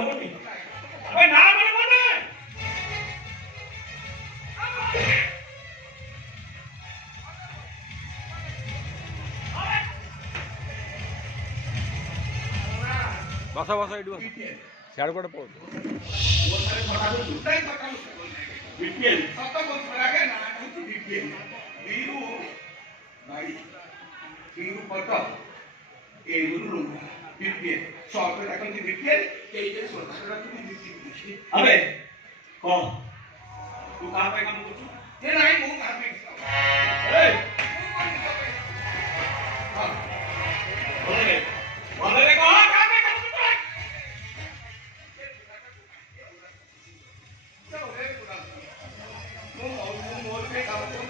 ହବନି ଆବେ ନା ମାନେ କୋଉଠି ବସ ବସ ଏଇଠି ବସ ସିଆଡ଼େ କୁଆଡ଼େ ପଳଉଛୁ ବିପିଏଲ ସତ କହୁଛୁ ଆଗେ ନା କହୁଛୁ ବିପିଏଲ ବିରୁ ଭାଇ ବିରୁ ପଟ ଏରୁ ଲୁଙ୍ଗା ବିପିଏଲ ସର୍ଟ ଡାକନ୍ତି ବିପିଏଲ କେଇ କେ ସର୍ଟ ଡାକନ୍ତି ବିପିଏଲ ଆବେ କଣ ତୁ କାହା ପାଇଁ କାମ କରୁଛୁ ଏ ନାଇଁ ମୁଁ କାହା ପାଇଁ ଏ ଭଲରେ ଭଲରେ କହ କାହା ପାଇଁ କାମ କରୁଛୁ ମୁଁ ମୋର ପାଇଁ କାମ କରୁଛି